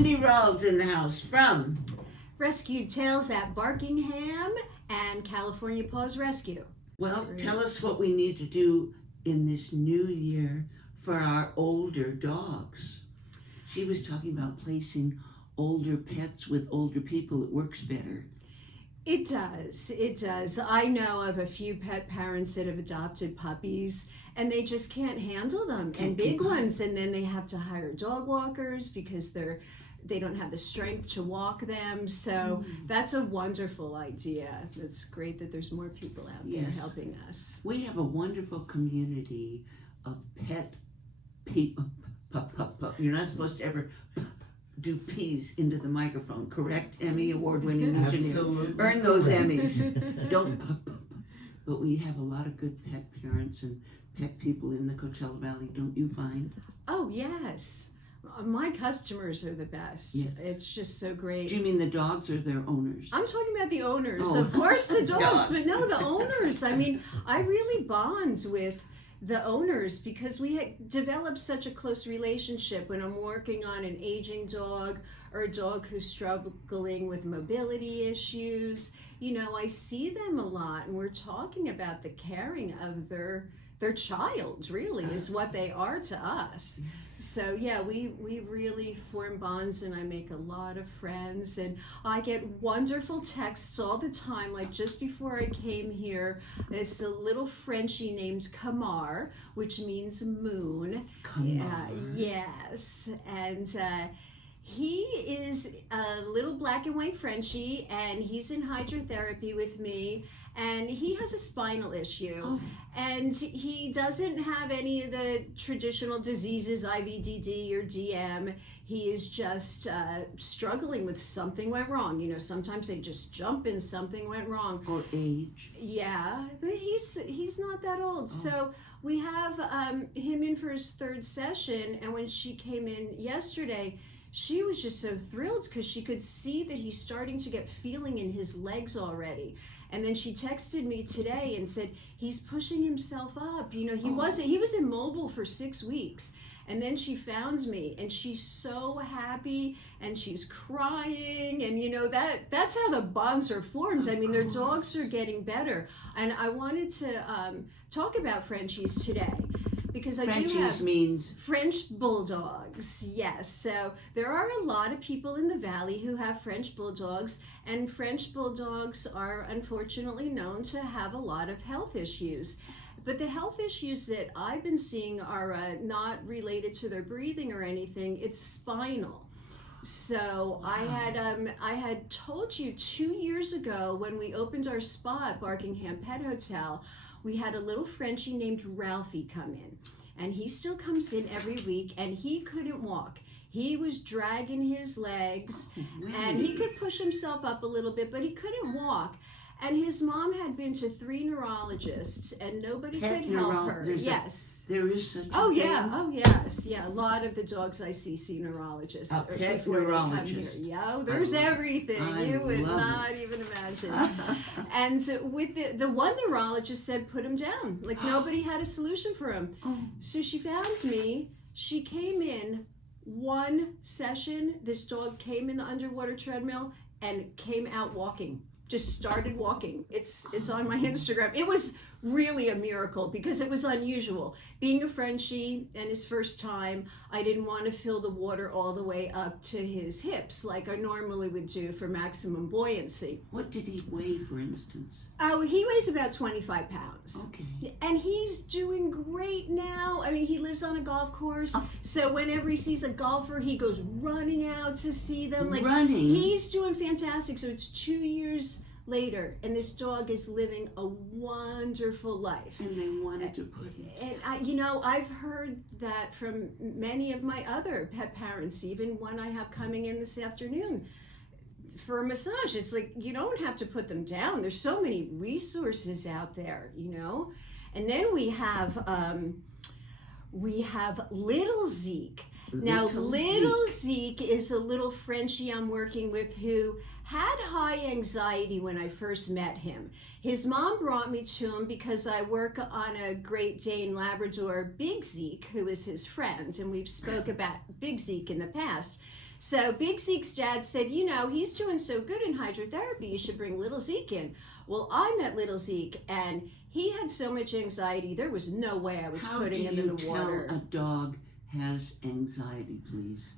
Cindy Rawls in the house from Rescued Tales at Barkingham and California Paws Rescue. Well, tell us what we need to do in this new year for our older dogs. She was talking about placing older pets with older people. It works better. It does. It does. I know of a few pet parents that have adopted puppies and they just can't handle them, and big ones, and then they have to hire dog walkers because they don't have the strength to walk them. So that's a wonderful idea. It's great that there's more people out there helping us. We have a wonderful community of pet people. You're not supposed to ever do P's into the microphone, correct? Emmy award-winning engineer. Absolutely. Earn those Emmys. Don't. But we have a lot of good pet parents and pet people in the Coachella Valley, don't you find? Oh, yes. My customers are the best. Yes. It's just so great. Do you mean the dogs or their owners? I'm talking about the owners. Oh. Of course the dogs, Dogs. but no, the owners. I mean, I really bond with the owners because we developed such a close relationship. When I'm working on an aging dog or a dog who's struggling with mobility issues, you know, I see them a lot, and we're talking about the caring of their child, really, is what they are to us. So yeah, we really form bonds, and I make a lot of friends, and I get wonderful texts all the time. Like just before I came here, it's a little Frenchie named Kamar, which means moon. Kamar. Yes, and he is a little black and white Frenchie, and he's in hydrotherapy with me. And he has a spinal issue, and he doesn't have any of the traditional diseases, IVDD or DM. He is just struggling with something went wrong. You know, sometimes they just jump and something went wrong. Or age. Yeah, but he's not that old. So we have him in for his third session, and when she came in yesterday, she was just so thrilled because she could see that he's starting to get feeling in his legs already. And then she texted me today and said, he's pushing himself up. You know, he was immobile for 6 weeks. And then she found me, and she's so happy, and she's crying, and you know, that's how the bonds are formed. I mean, their dogs are getting better. And I wanted to talk about Frenchies today, because I do have Frenchies means French Bulldogs. Yes, so there are a lot of people in the valley who have French Bulldogs, and French Bulldogs are unfortunately known to have a lot of health issues. But the health issues that I've been seeing are not related to their breathing or anything. It's spinal. So I had told you 2 years ago when we opened our spa at Barkingham Pet Hotel, we had a little Frenchie named Ralphie come in, and he still comes in every week, and he couldn't walk. He was dragging his legs, and he could push himself up a little bit, but he couldn't walk. And his mom had been to 3 neurologists, and nobody could help her. Yes. There is such a Oh thing? yeah, oh yes, yeah. A lot of the dogs I see neurologists. A pet before they come neurologist. here. Yeah, there's everything. You would not even imagine. And so with the one neurologist said, put him down. Like nobody had a solution for him. So she found me. She came in 1 session. This dog came in the underwater treadmill and came out walking. Just started walking. It's on my Instagram. It was really a miracle because it was unusual. Being a Frenchie and his first time, I didn't want to fill the water all the way up to his hips like I normally would do for maximum buoyancy. What did he weigh, for instance? Oh, he weighs about 25 pounds. Okay. And he's doing great now. I mean, he lives on a golf course, so whenever he sees a golfer, he goes running out to see them. Like Running? He's doing fantastic. So it's 2 years later, and this dog is living a wonderful life. And they wanted to put him. And I've heard that from many of my other pet parents, even one I have coming in this afternoon for a massage. It's like, you don't have to put them down. There's so many resources out there, you know. And then we have little Zeke. Now, little Zeke is a little Frenchie I'm working with who had high anxiety when I first met him. His mom brought me to him because I work on a Great Dane Labrador, Big Zeke, who is his friend, and we've spoke about Big Zeke in the past. So Big Zeke's dad said, you know, he's doing so good in hydrotherapy, you should bring little Zeke in. Well, I met little Zeke, and he had so much anxiety, there was no way I was putting him in the water. How do you tell a dog has anxiety, please?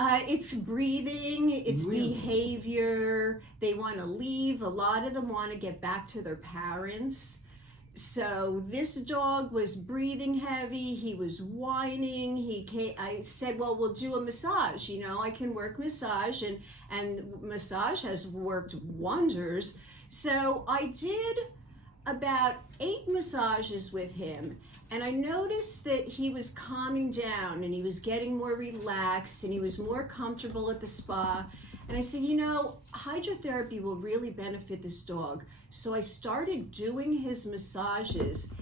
It's breathing, it's Really? behavior. They want to leave. A lot of them want to get back to their parents. So this dog was breathing heavy. He was whining. I said, well, we'll do a massage. You know, I can work massage, and massage has worked wonders. So I did about 8 massages with him, and I noticed that he was calming down and he was getting more relaxed and he was more comfortable at the spa. And I said, you know, hydrotherapy will really benefit this dog. So I started doing his massages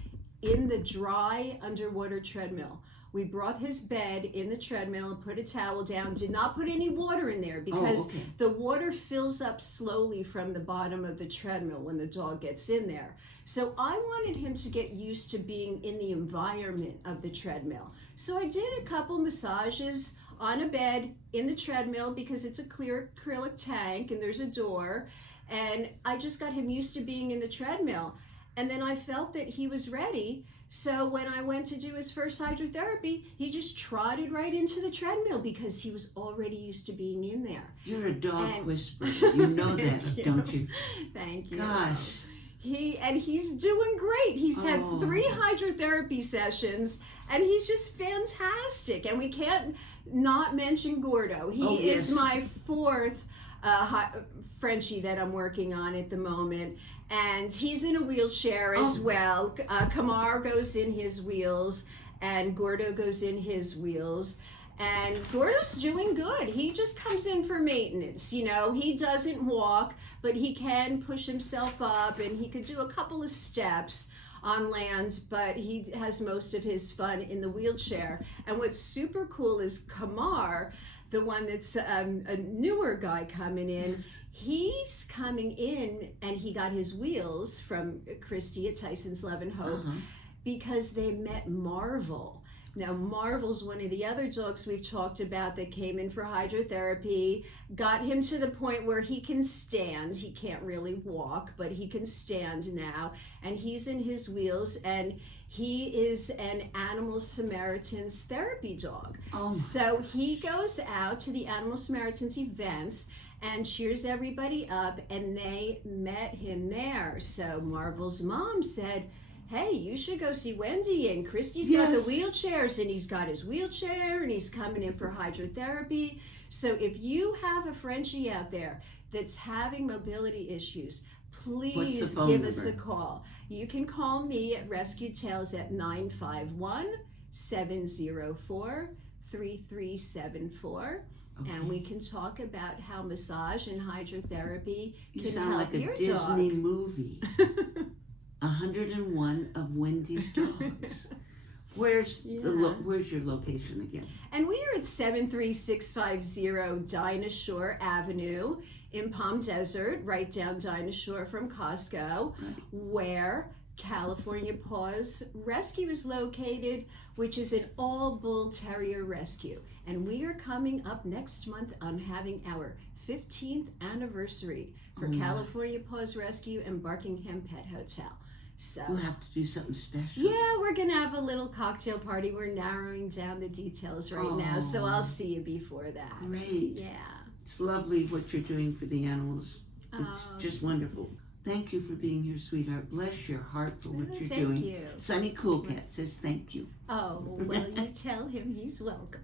in the dry underwater treadmill. We brought his bed in the treadmill and put a towel down, did not put any water in there because the water fills up slowly from the bottom of the treadmill when the dog gets in there. So I wanted him to get used to being in the environment of the treadmill. So I did a couple massages on a bed in the treadmill because it's a clear acrylic tank and there's a door, and I just got him used to being in the treadmill. And then I felt that he was ready. So when I went to do his first hydrotherapy, he just trotted right into the treadmill because he was already used to being in there. You're a dog whisperer. You know that, don't you? Thank you. Gosh. He's doing great. He's had 3 hydrotherapy sessions, and he's just fantastic. And we can't not mention Gordo. He is my 4th Frenchie that I'm working on at the moment, and he's in a wheelchair as well. Kamar goes in his wheels, and Gordo goes in his wheels. And Gordo's doing good. He just comes in for maintenance. You know, he doesn't walk, but he can push himself up, and he could do a couple of steps on land, but he has most of his fun in the wheelchair. And what's super cool is Kamar, the one that's a newer guy coming in, he's coming in, and he got his wheels from Christy at Tyson's Love and Hope because they met Marvel. Now, Marvel's one of the other dogs we've talked about that came in for hydrotherapy, got him to the point where he can stand. He can't really walk, but he can stand now, and he's in his wheels, and he is an Animal Samaritans therapy dog. So he goes out to the Animal Samaritans events and cheers everybody up, and they met him there. So Marvel's mom said, hey, you should go see Wendy, and Christy's got the wheelchairs, and he's got his wheelchair, and he's coming in for hydrotherapy. So if you have a Frenchie out there that's having mobility issues, please give us a call. You can call me at Rescue Tales at 951-704-3374. And we can talk about how massage and hydrotherapy can help your dog. You sound like a Disney movie. 101 of Wendy's dogs. Where's your location again? And we are at 73650 Dinah Shore Avenue in Palm Desert, right down Dinah Shore from Costco, where California Paws Rescue is located, which is an all-bull terrier rescue. And we are coming up next month on having our 15th anniversary for California Paws Rescue and Barkingham Pet Hotel. So we'll have to do something special. Yeah, we're going to have a little cocktail party. We're narrowing down the details right now, so I'll see you before that. Great. Yeah. It's lovely what you're doing for the animals. It's just wonderful. Thank you for being here, sweetheart. Bless your heart for what you're doing. Thank you. Sunny Cool Cat says thank you. Oh, well, you tell him he's welcome.